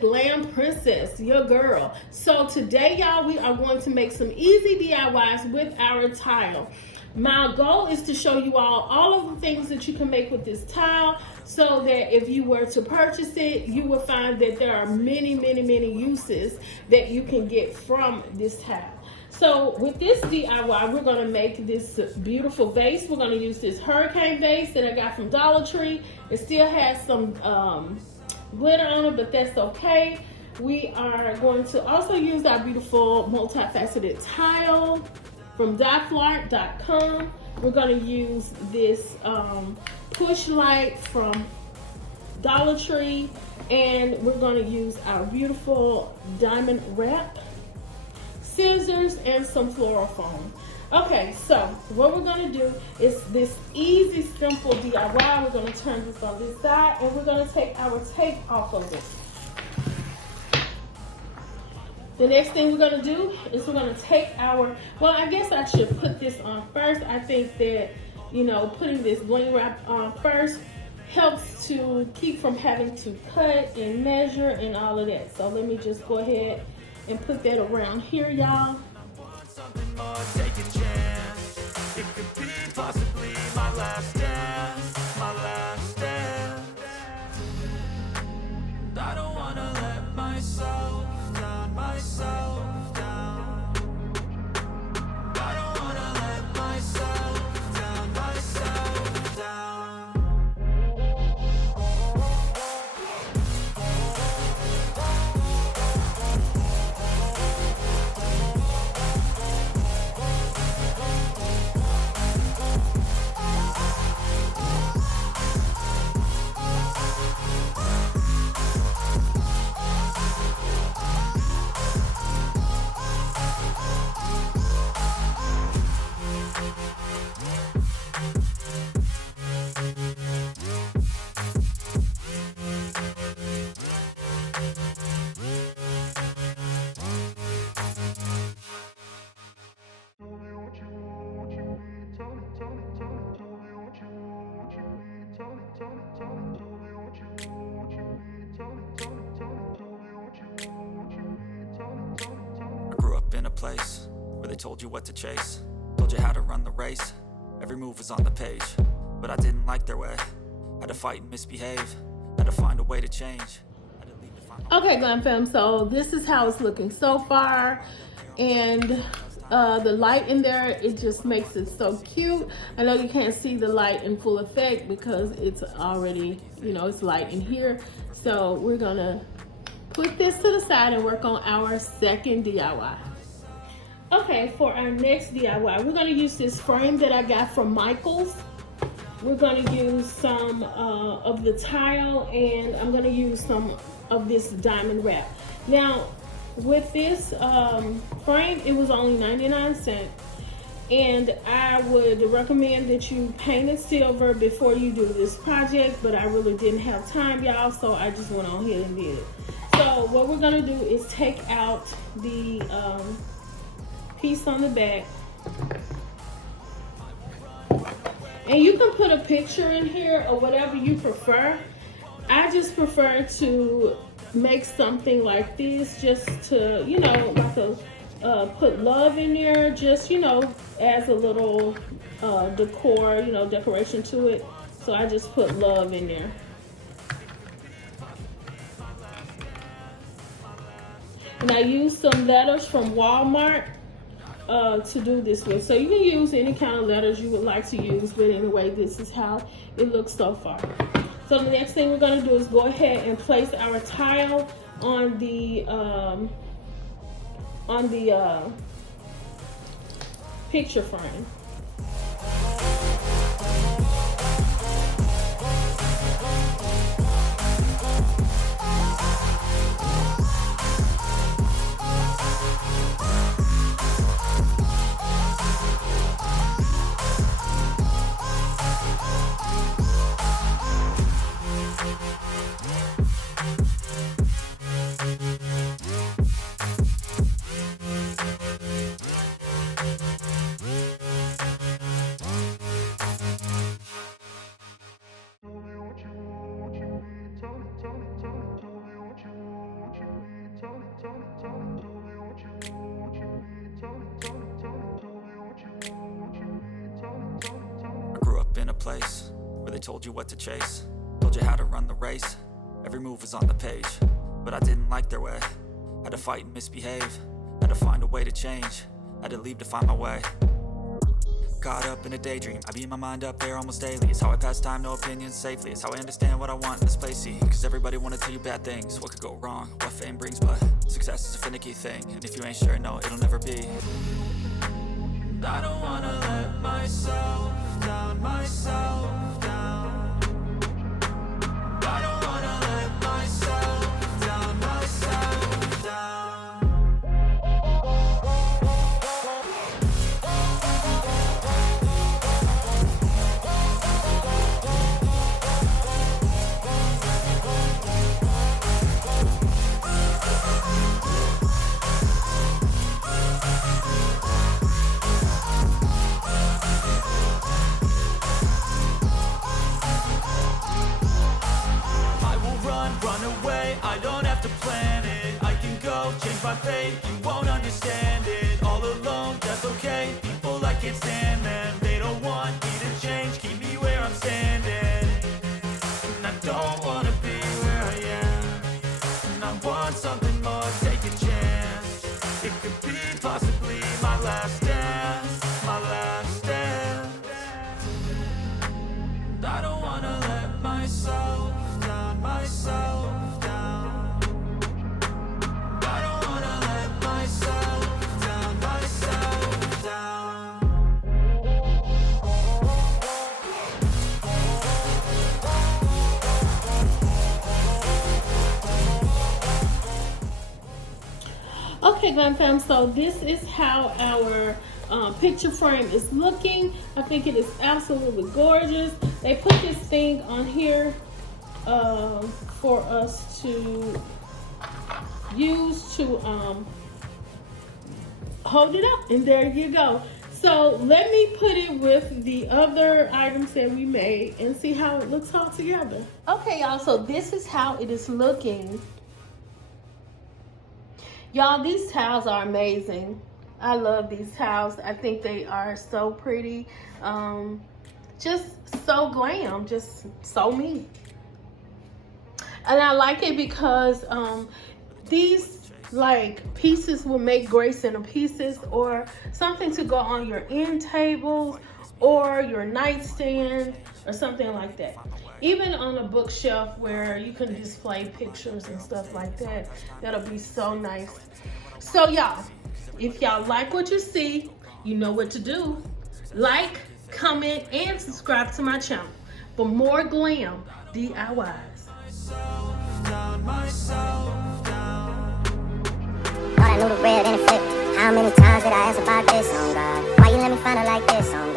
Glam Princess, your girl. So today, y'all, we are going to make some easy DIYs with our tile. My goal is to show you all of the things that you can make with this tile, so that if you were to purchase it, you will find that there are many uses that you can get from this tile. So with this DIY, we're going to make this beautiful vase. We're going to use this hurricane vase that I got from Dollar Tree. It still has some glitter on it, but that's okay. We are going to also use our beautiful multifaceted tile from dieflart.com. We're going to use this push light from Dollar Tree, and we're going to use our beautiful diamond wrap, scissors, and some floral foam. Okay, so what we're going to do is this easy, simple DIY. We're going to turn this on this side, and we're going to take our tape off of it. The next thing we're going to do is we're going to take our, well, I guess I should put this on first. I think that, you know, putting this bling wrap on first helps to keep from having to cut and measure and all of that. So let me just go ahead and put that around here, y'all. Take a chance. It could be possibly my last dance, my last dance. I don't wanna let myself down, myself down. I don't wanna let myself down, myself down. In a place where they told you what to chase, told you how to run the race, every move was on the page, but I didn't like their way, had to fight and misbehave, had to find a way to change. Okay, Glam fam, so this is how it's looking so far, and the light in there, it just makes it so cute. I know you can't see the light in full effect because it's already, you know, it's light in here. So we're gonna put this to the side and work on our second DIY. Okay, for our next DIY, we're going to use this frame that I got from Michael's. We're going to use some of the tile, and I'm going to use some of this diamond wrap. Now, with this frame, it was only 99 cents, and I would recommend that you paint it silver before you do this project, but I really didn't have time, y'all, so I just went on ahead and did it. So what we're going to do is take out the piece on the back, and you can put a picture in here or whatever you prefer. I just prefer to make something like this, just to, you know, like a put love in there, just, you know, as a little decor, you know, decoration to it. So I just put love in there. And I used some letters from Walmart to do this with. So you can use any kind of letters you would like to use, but anyway, this is how it looks so far. So the next thing we're going to do is go ahead and place our tile on the picture frame. in a place where they told you what to chase, told you how to run the race. Every move was on the page, but I didn't like their way. Had to fight and misbehave, had to find a way to change, had to leave to find my way. Caught up in a daydream, I beat my mind up there almost daily. It's how I pass time, no opinions safely. It's how I understand what I want in this place, see. Cause everybody wanna tell you bad things, what could go wrong, what fame brings. But success is a finicky thing, and if you ain't sure, no, it'll never be. And I don't wanna let myself down, myself down. I don't wanna let myself down, myself down. Run away, I don't have to plan it. I can go, change my fate, you won't understand it. All alone, that's okay, people I can't stand them. They don't want me to change, keep me where I'm standing. And I don't wanna be where I am, and I want something more, take a chance. It could be possibly my last dance, my last dance. And I don't wanna let myself down, myself down. I don't wanna let myself down, myself down. Okay, Glam fam, so this is how our picture frame is looking. I think it is absolutely gorgeous. They put this thing on here for us to use to hold it up, and there you go. So let me put it with the other items that we made and see how it looks all together. Okay, y'all, so this is how it is looking. Y'all, these towels are amazing. I love these towels. I think they are so pretty. Just so glam, just so me. And I like it because these like pieces will make great centerpieces or something to go on your end table or your nightstand or something like that. Even on a bookshelf where you can display pictures and stuff like that. That'll be so nice. So y'all, if y'all like what you see, you know what to do. Like, comment, and subscribe to my channel for more glam DIYs. Thought I knew the red and it flipped. How many times did I ask about this? Oh God, why you let me find it like this? Oh